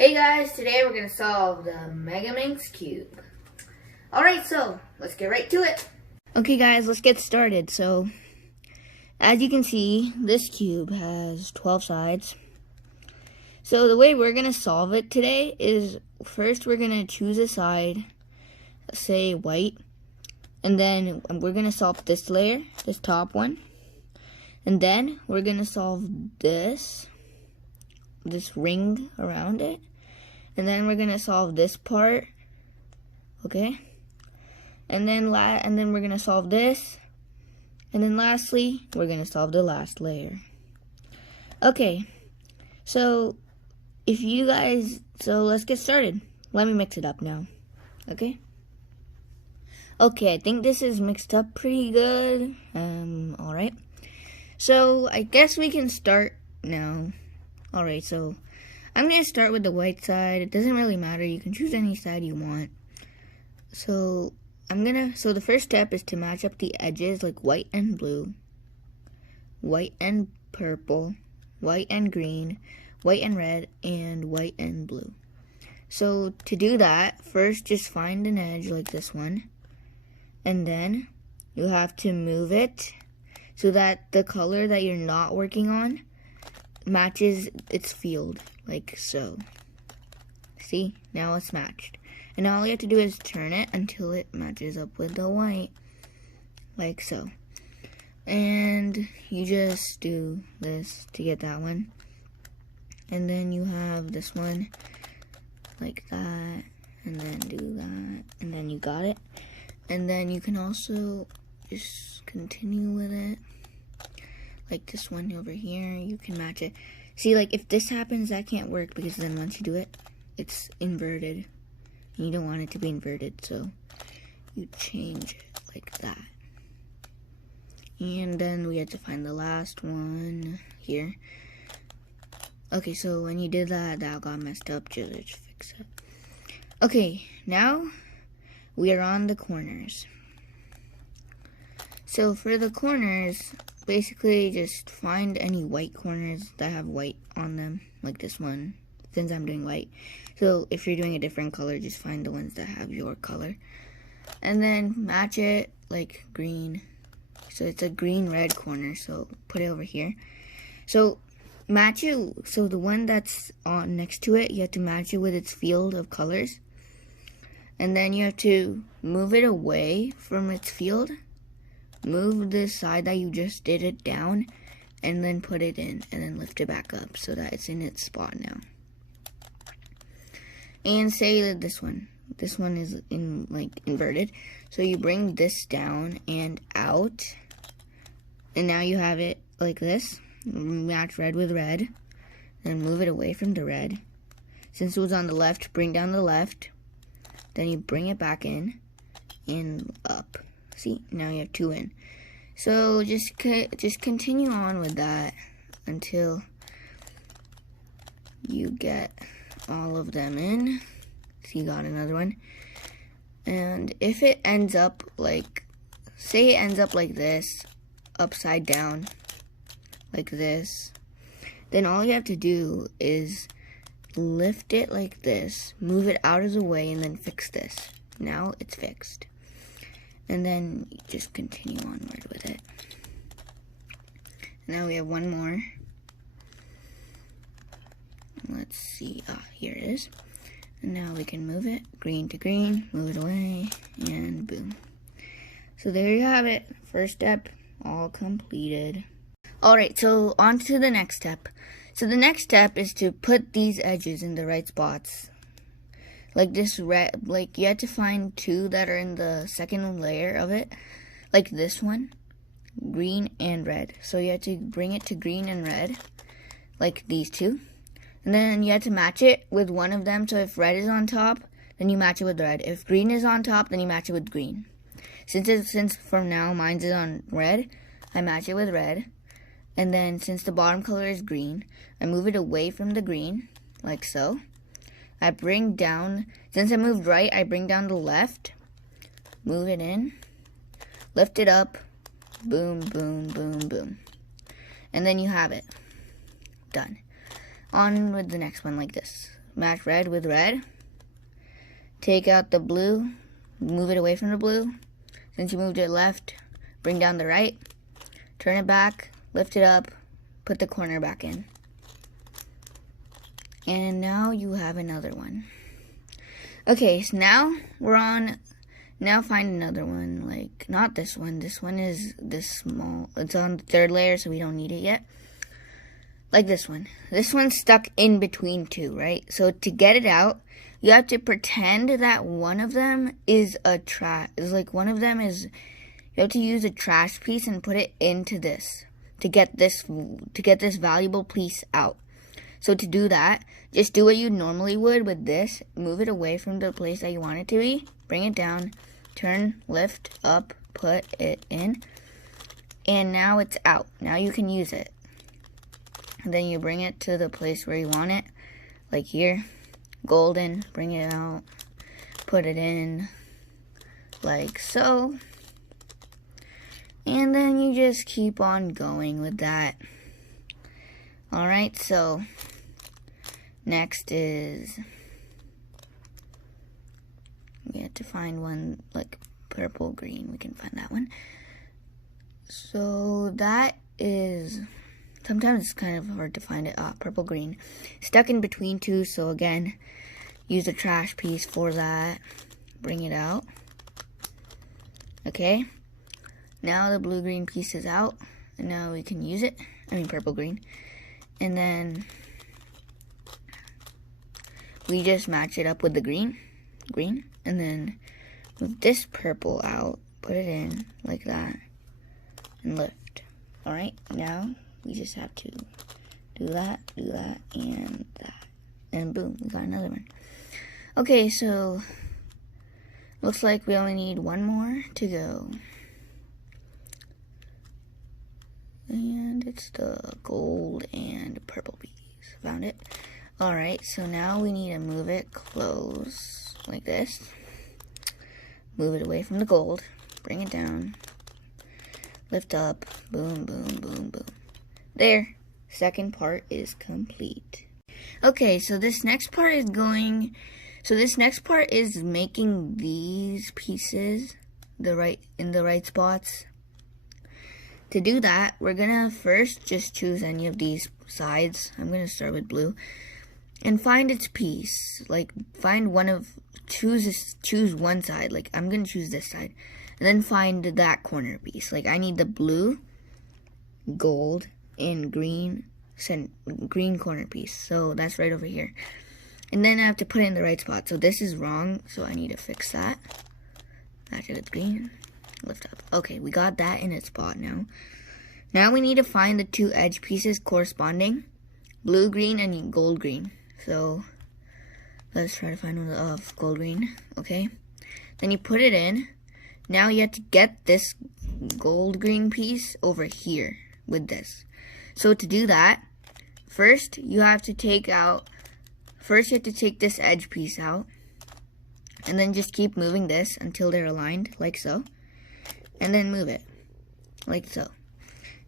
Hey guys, today we're going to solve the Megaminx cube. Alright, so let's get right to it. Okay guys, let's get started. So, as you can see, this cube has 12 sides. So the way we're going to solve it today is first we're going to choose a side, say white, and then we're going to solve this layer, this top one. And then we're going to solve this ring around it. And then we're gonna solve this part, okay? And then we're gonna solve this, and then lastly we're gonna solve the last layer. Okay, so let's get started. Let me mix it up now, okay? Okay, I think this is mixed up pretty good. All right. So I guess we can start now. All right, so I'm going to start with the white side. It doesn't really matter. You can choose any side you want. So the first step is to match up the edges like white and blue, white and purple, white and green, white and red, and white and blue. So to do that, first just find an edge like this one. And then you have to move it so that the color that you're not working on matches its field, like so. See, now it's matched. And all you have to do is turn it until it matches up with the white, like so. And you just do this to get that one. And then you have this one, like that, and then do that, and then you got it. And then you can also just continue with it. Like this one over here, you can match it. See, like if this happens, that can't work because then once you do it, it's inverted. And you don't want it to be inverted, so you change it like that. And then we had to find the last one here. Okay, so when you did that, that got messed up. Just fix it. Okay, now we are on the corners. So for the corners, basically just find any white corners that have white on them, like this one, since I'm doing white. So if you're doing a different color, just find the ones that have your color. And then match it like green. So it's a green-red corner, so put it over here. So match it, so the one that's on next to it, you have to match it with its field of colors. And then you have to move it away from its field. Move the side that you just did it down, and then put it in, and then lift it back up so that it's in its spot now. And say that this one is inverted. So you bring this down and out, and now you have it like this. Match red with red, then move it away from the red. Since it was on the left, bring down the left, then you bring it back in and up. See, now you have two in. So just continue on with that until you get all of them in. So you got another one. And if it ends up like, say it ends up like this, upside down, like this, then all you have to do is lift it like this, move it out of the way, and then fix this. Now it's fixed. And then just continue onward with it. Now we have one more. Let's see. Here it is. And now we can move it green to green, move it away, and boom. So there you have it. First step all completed. Alright, so on to the next step. So the next step is to put these edges in the right spots. Like this red, like you have to find two that are in the second layer of it, like this one, green and red. So you have to bring it to green and red, like these two. And then you have to match it with one of them. So if red is on top, then you match it with red. If green is on top, then you match it with green. Since for now mine is on red, I match it with red. And then since the bottom color is green, I move it away from the green, like so. I bring down, since I moved right, I bring down the left, move it in, lift it up, boom, boom, boom, boom. And then you have it. Done. On with the next one like this. match red with red. Take out the blue, move it away from the blue. Since you moved it left, bring down the right, turn it back, lift it up, put the corner back in. And now you have another one. Okay, so now now find another one, like not this one. This one is this small. It's on the third layer, so we don't need it yet. Like this one. This one's stuck in between two, right? So to get it out, you have to pretend that one of them is a trash. You have to use a trash piece and put it into this to get this valuable piece out. So to do that, just do what you normally would with this. Move it away from the place that you want it to be. Bring it down, turn, lift, up, put it in. And now it's out. Now you can use it. And then you bring it to the place where you want it. Like here. Golden. Bring it out. Put it in. Like so. And then you just keep on going with that. Alright, so next is we have to find one like purple green. We can find that one. So that is, sometimes it's kind of hard to find it. Purple green. Stuck in between two, so again, use a trash piece for that. Bring it out. Okay. Now the blue green piece is out. And now we can use it. Purple green. And then we just match it up with the green, and then move this purple out, put it in like that, and lift. Alright, now we just have to do that, and that. And boom, we got another one. Okay, so looks like we only need one more to go. And it's the gold and purple piece. Found it. Alright, so now we need to move it close like this. Move it away from the gold. Bring it down. Lift up. Boom, boom, boom, boom. There. Second part is complete. Okay, so this next part is making these pieces in the right spots. To do that, we're gonna first just choose any of these sides. I'm gonna start with blue. And find its piece. Like, choose one side. Like, I'm gonna choose this side. And then find that corner piece. Like, I need the blue, gold, and green corner piece. So that's right over here. And then I have to put it in the right spot. So this is wrong, so I need to fix that. Match it with green. Lift up. Okay, we got that in its spot now. Now we need to find the two edge pieces corresponding. Blue green and gold green. So let's try to find one of gold green. Okay. Then you put it in. Now you have to get this gold green piece over here with this. So to do that, first you have to take this edge piece out. And then just keep moving this until they're aligned, like so. And then move it, like so.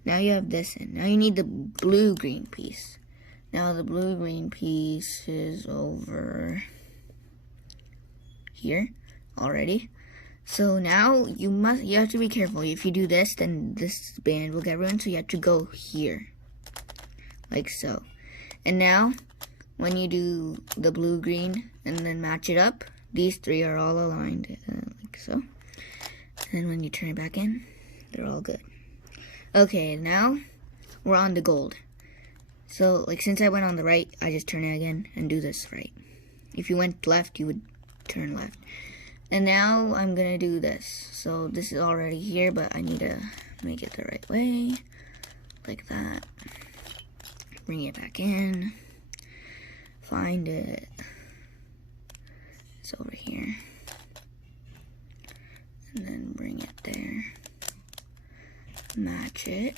Now you have this in. Now you need the blue-green piece. Now the blue-green piece is over here already. So now you have to be careful. If you do this, then this band will get ruined. So you have to go here, like so. And now, when you do the blue-green and then match it up, these three are all aligned, like so. And when you turn it back in, they're all good. Okay, now we're on the gold. So, like, since I went on the right, I just turn it again and do this right. If you went left, you would turn left. And now I'm gonna do this. So this is already here, but I need to make it the right way. Like that. Bring it back in. Find it. It's over here. And then bring it there. Match it.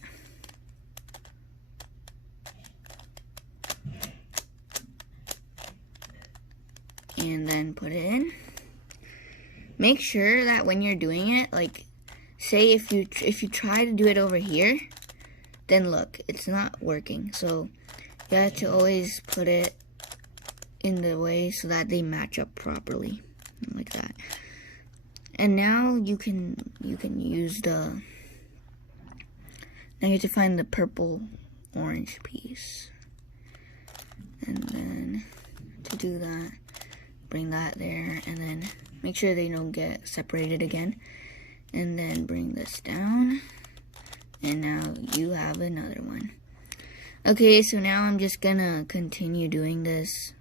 And then put it in. Make sure that when you're doing it, like, say if you try to do it over here, then look, it's not working. So you have to always put it in the way so that they match up properly, like that. And now you can use the, now you have to find the purple orange piece, and then to do that, bring that there, and then make sure they don't get separated again, and then bring this down, and now you have another one. Okay, so now I'm just gonna continue doing this,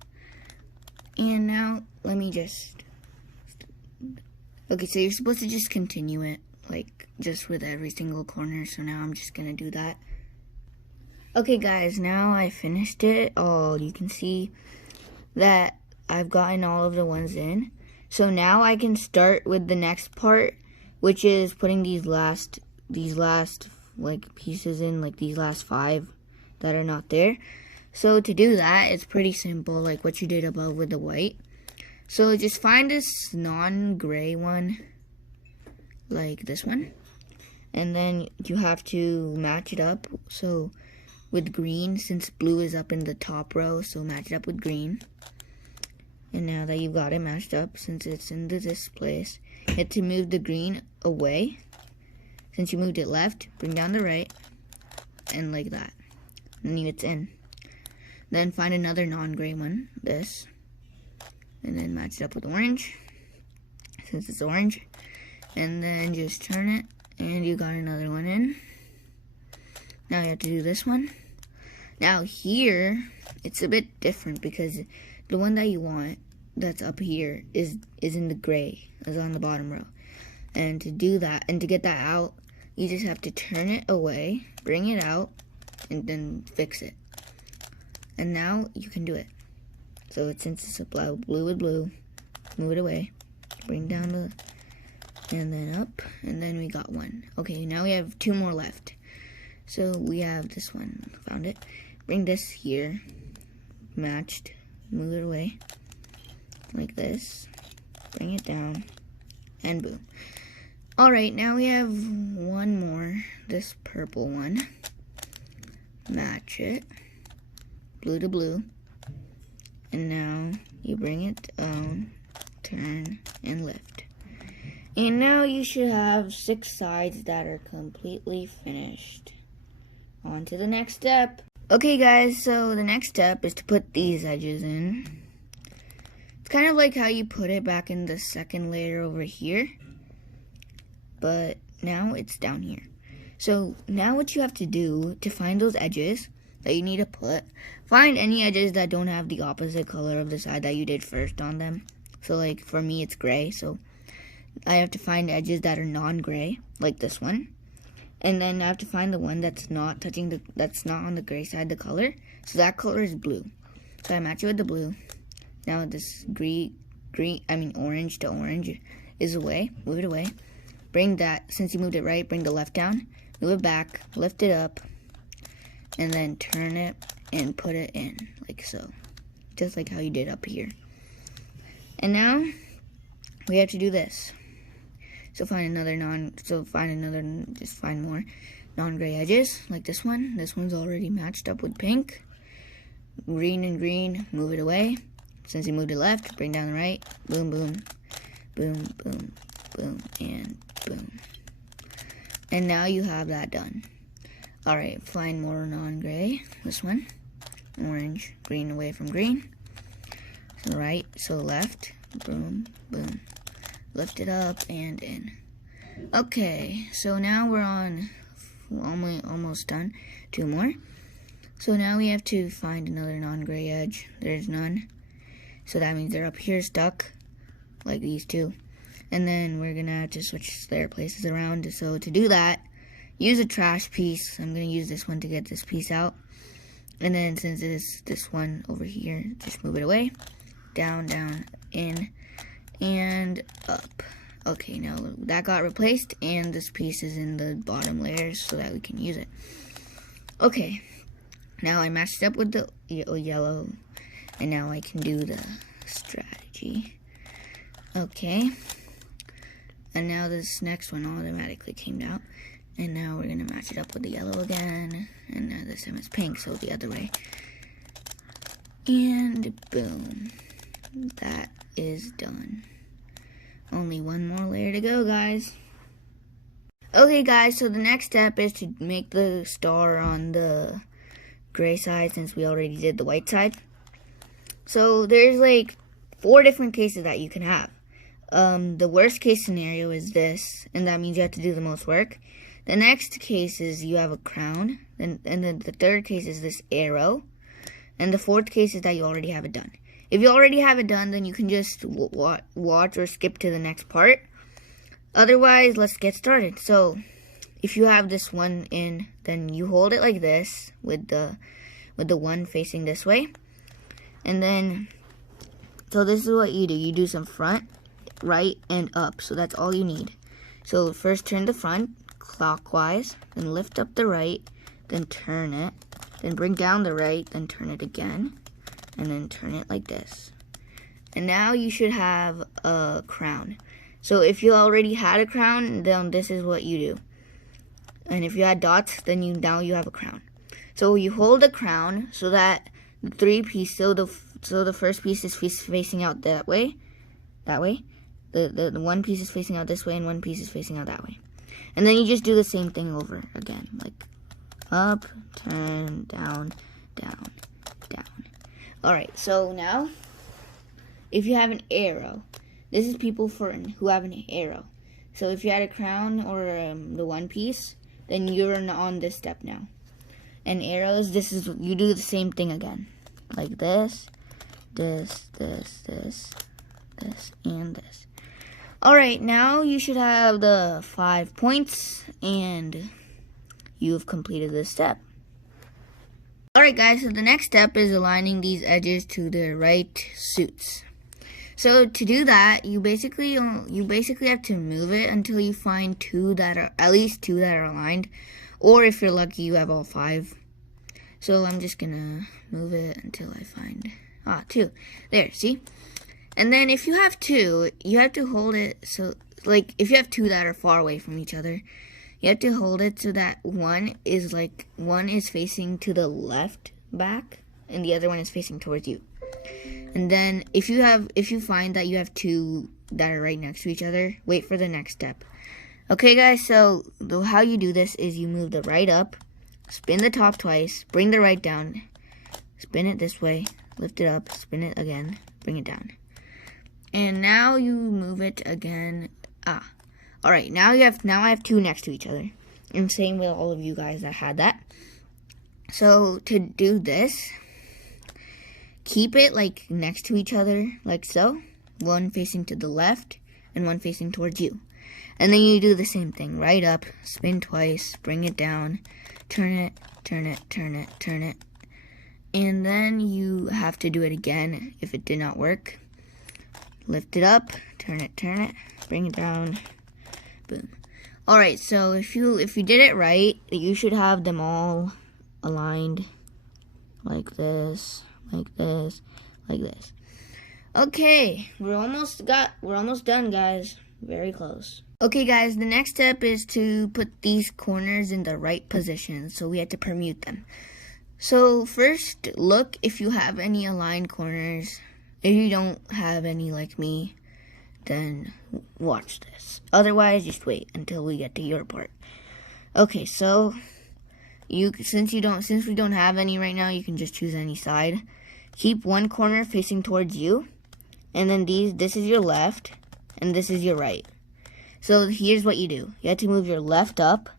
and now let me just, okay, so you're supposed to just continue it, like, just with every single corner, so now I'm just gonna do that. Okay guys, now I finished it all. You can see that I've gotten all of the ones in. So now I can start with the next part, which is putting these last like pieces in, like these last 5 that are not there. So to do that, it's pretty simple, like what you did above with the white. So just find this non-gray one, like this one, and then you have to match it up. So with green, since blue is up in the top row, so match it up with green. And now that you've got it matched up, since it's into this place, you have to move the green away. Since you moved it left, bring down the right, and like that. And then it's in. Then find another non-gray one, this, and then match it up with orange, since it's orange. And then just turn it, and you got another one in. Now you have to do this one. Now here, it's a bit different because the one that you want that's up here is in the gray, is on the bottom row. And to do that, and to get that out, you just have to turn it away, bring it out, and then fix it. And now you can do it. So since it's a blue with blue, move it away, bring down the, and then up, and then we got one. Okay, now we have 2 more left. So we have this one, found it. Bring this here, matched, move it away, like this, bring it down, and boom. Alright, now we have one more, this purple one. Match it, blue to blue, and now you bring it down, turn, and lift. And now you should have 6 sides that are completely finished. On to the next step. Okay guys, so the next step is to put these edges in. It's kind of like how you put it back in the second layer over here, but now it's down here. So now what you have to do to find those edges that you need to put, find any edges that don't have the opposite color of the side that you did first on them. So like for me it's gray, so I have to find edges that are non-gray, like this one. And then I have to find the one that's not touching that's not on the gray side, the color. So that color is blue. So I match it with the blue. Now this orange to orange is away. Move it away. Bring that, since you moved it right, bring the left down. Move it back, lift it up, and then turn it and put it in, like so. Just like how you did up here. And now we have to do this. So find more non-gray edges, like this one. This one's already matched up with pink. Green and green, move it away. Since you moved it left, bring down the right. Boom, boom, boom, boom, boom, and boom. And now you have that done. Alright, find more non-gray. This one. Orange, green away from green. So right, so left. Boom, boom. Lift it up and in. Okay, so now we're on almost done. 2 more. So now we have to find another non-gray edge. There's none. So that means they're up here stuck, like these two. And then we're gonna have to switch their places around. So to do that, use a trash piece. I'm gonna use this one to get this piece out. And then since it's this one over here, just move it away. Down, down, in, and up. Okay, now that got replaced, and this piece is in the bottom layers so that we can use it. Okay, now I matched it up with the yellow, and now I can do the strategy. Okay, and now this next one automatically came out, and now we're gonna match it up with the yellow again, and now this time it's pink, so the other way. And boom. That is done. Only one more layer to go, guys. Okay, guys, so the next step is to make the star on the gray side since we already did the white side. So there's like 4 different cases that you can have. The worst case scenario is this, and that means you have to do the most work. The next case is you have a crown, and then the third case is this arrow, and the fourth case is that you already have it done. If you already have it done, then you can just watch or skip to the next part. Otherwise, let's get started. So, if you have this one in, then you hold it like this with the one facing this way. And then, so this is what you do. You do some front, right, and up. So that's all you need. So first turn the front clockwise, then lift up the right, then turn it, then bring down the right, then turn it again, and then turn it like this. And now you should have a crown. So if you already had a crown, then this is what you do. And if you had dots, then now you have a crown. So you hold the crown so that the 3 piece, so the first piece is facing out that way. The one piece is facing out this way, and one piece is facing out that way. And then you just do the same thing over again, like up, turn, down, down, down. Alright, so now, if you have an arrow, this is people who have an arrow. So if you had a crown or the one piece, then you're on this step now. And arrows, you do the same thing again. Like this, this, and this. Alright, now you should have the 5 points, and you've completed this step. Alright guys, so the next step is aligning these edges to their right suits. So to do that, you basically have to move it until you find at least two that are aligned, or if you're lucky, you have all 5. So I'm just gonna move it until I find 2. There, see? And then if you have 2, you have to hold it so, like, if you have 2 that are far away from each other, you have to hold it so that one is facing to the left back, and the other one is facing towards you. And then if you find that you have 2 that are right next to each other, wait for the next step. Okay guys, so how you do this is you move the right up, spin the top twice, bring the right down, spin it this way, lift it up, spin it again, bring it down. And now you move it again. Alright, now I have 2 next to each other. And same with all of you guys that had that. So to do this, keep it like next to each other, like so. One facing to the left and one facing towards you. And then you do the same thing. Right up, spin twice, bring it down, turn it, turn it, turn it, turn it. And then you have to do it again if it did not work. Lift it up, turn it, bring it down, boom. Alright, so if you did it right, you should have them all aligned like this, like this, like this. Okay, we're almost done, guys. Very close. Okay, guys, the next step is to put these corners in the right position, so we have to permute them. So first, look if you have any aligned corners. If you don't have any like me, then watch this. Otherwise, just wait until we get to your part. Okay, so since we don't have any right now, you can just choose any side. Keep one corner facing towards you, and then this is your left, and this is your right. So here's what you do. You have to move your left up,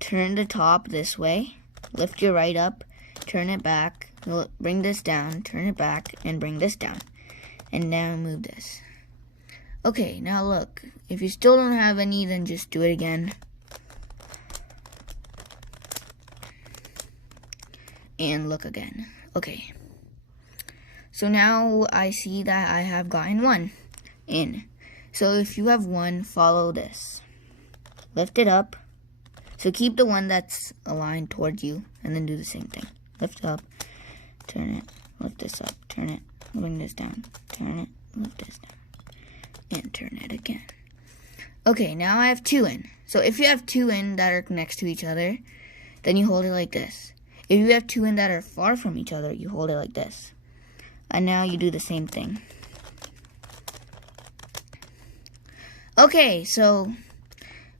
turn the top this way, lift your right up, turn it back, bring this down, turn it back, and bring this down. And now move this. Okay, now look. If you still don't have any, then just do it again. And look again. Okay. So now I see that I have gotten 1 in. So if you have 1, follow this. Lift it up. So keep the one that's aligned towards you, and then do the same thing. Lift it up, turn it, lift this up, turn it, bring this down, turn it, lift this down, and turn it again. Okay, now I have 2 in. So if you have 2 in that are next to each other, then you hold it like this. If you have 2 in that are far from each other, you hold it like this. And now you do the same thing. Okay, so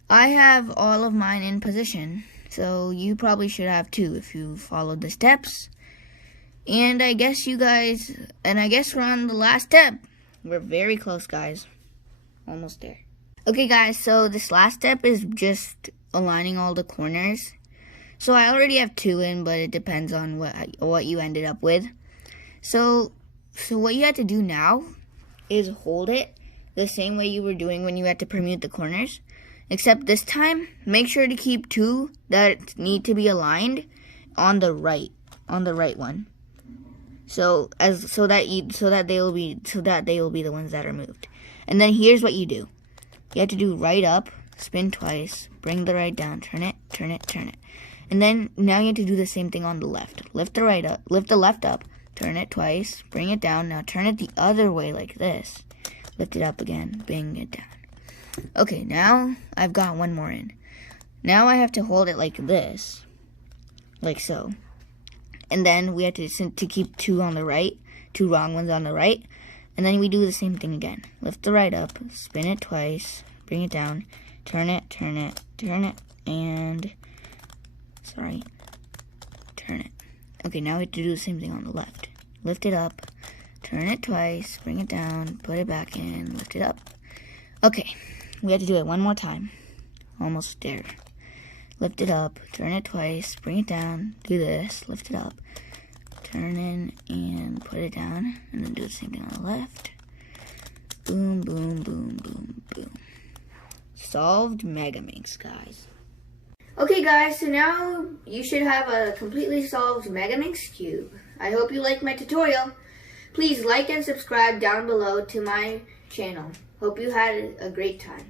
I have all of mine in position. So you probably should have too if you followed the steps. And I guess we're on the last step. We're very close, guys. Almost there. Okay, guys, so this last step is just aligning all the corners. So I already have 2 in, but it depends on what you ended up with. So what you have to do now is hold it the same way you were doing when you had to permute the corners. Except this time, make sure to keep 2 that need to be aligned on the right one. So that they will be the ones that are moved. And then here's what you do. You have to do right up, spin twice, bring the right down, turn it, turn it, turn it. And then now you have to do the same thing on the left. Lift the left up, turn it twice, bring it down. Now turn it the other way like this. Lift it up again, bring it down. Okay, now I've got 1 more in. Now I have to hold it like this, like so. And then we have to keep 2 on the right, 2 wrong ones on the right. And then we do the same thing again. Lift the right up, spin it twice, bring it down, turn it, turn it, turn it, and turn it. Okay, now we have to do the same thing on the left. Lift it up, turn it twice, bring it down, put it back in, lift it up. Okay, we have to do it 1 more time. Almost there. Lift it up, turn it twice, bring it down, do this, lift it up, turn in and put it down, and then do the same thing on the left. Boom, boom, boom, boom, boom. Solved Megaminx, guys. Okay, guys, so now you should have a completely solved Megaminx cube. I hope you liked my tutorial. Please like and subscribe down below to my channel. Hope you had a great time.